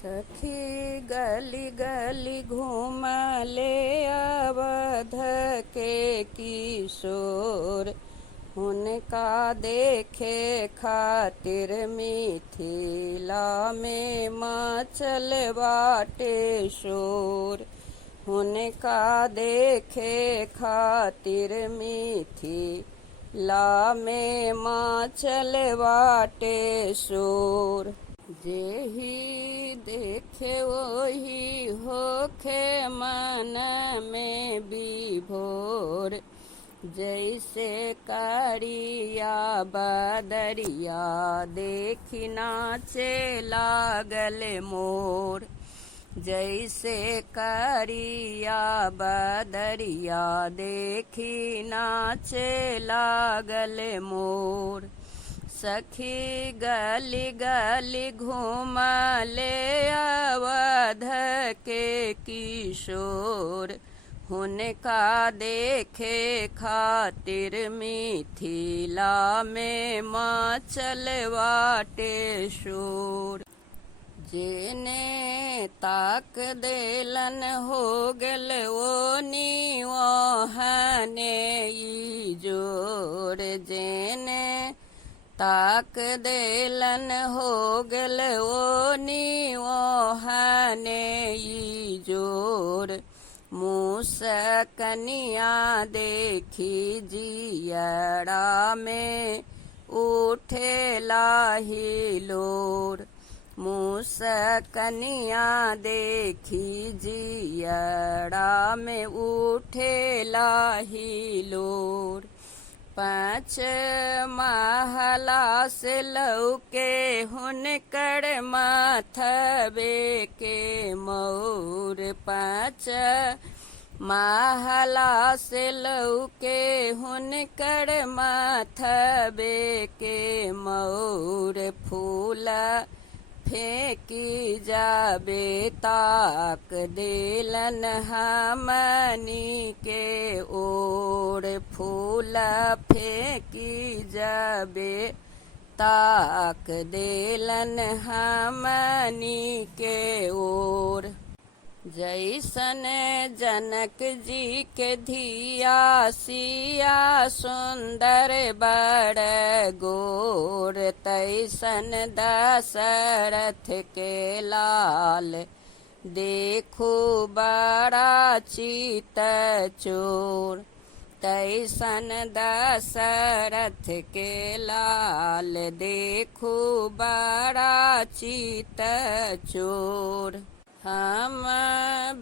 सखी गली गली घूमले अवध के किशोर, उनका देखे खातिर मिथिला में मचल बाटे शोर। उनका देखे खातिर मिथिला में मचल बाटे शोर। जेही देखे वही होखे मन में विभोर, जैसे करिया बदरिया देखी नाचे लागल मोर। जैसे करिया बदरिया देखी नाचे लागल मोर। सखी गली गली घूमले अवध के किशोर, उनका देखे खातिर मिथिला में मचल बाटे शोर। जेने ताक देलन हो गल ओनी वहने जोर। जेने ताक देलन हो गल ओनी वहने जोर। मुसकनिया देखी जियरा में उठे लाहिलोर। मुसकनिया देखी जियरा में उठे लाहिलोर। पाँच महला से लौके हुनकर माथबे के मोर। पाँच महला से लौके हुनकर माथबे के मोर। फूल फेंकी जाबे ताक देलन हमनी के ओर। फूल फेंकी जाबे ताक देलन हमनी के ओर। जैसन जनक जी के धिया सिया सुंदर बड़ गोर, तैसन दशरथ के लाल देखो बड़ा चित चोर। तैसन दशरथ के लाल देखो बड़ा चित चोर। हम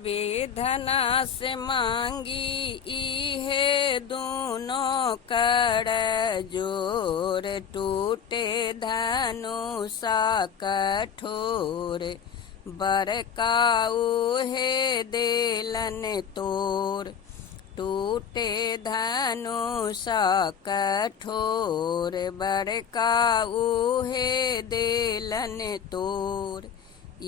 विधना से मांगी इहे दोनों कर जोर। टूटे धनुषा कठोर, बड़का उहे देलन तोर। टूटे धनुषा कठोर, बड़का उहे देलन तोर।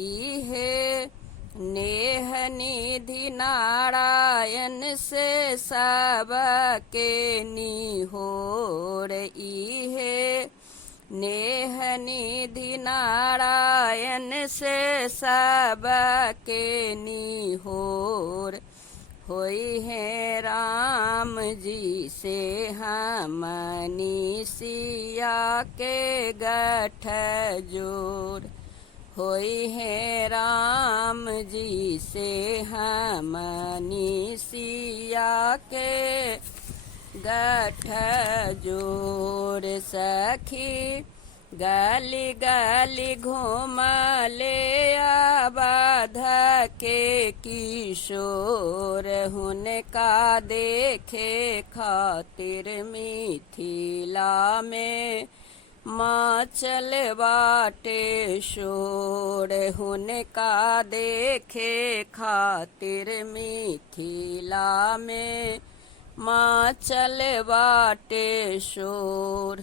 इहे नेह निधि नारायण से सबके निहोर। इहे नेह निधि नारायण से सबके निहोर। होई है राम जी से हमनी सिया के गठ जोर। होई है राम जी से हमनी सिया के गठ जोर। सखी गली गली घूमले अवध के किशोर, उनका देखे खातिर मिथिला में मचल बाटे शोर। उनका देखे खातिर मिथिला में मचल बाटे शोर।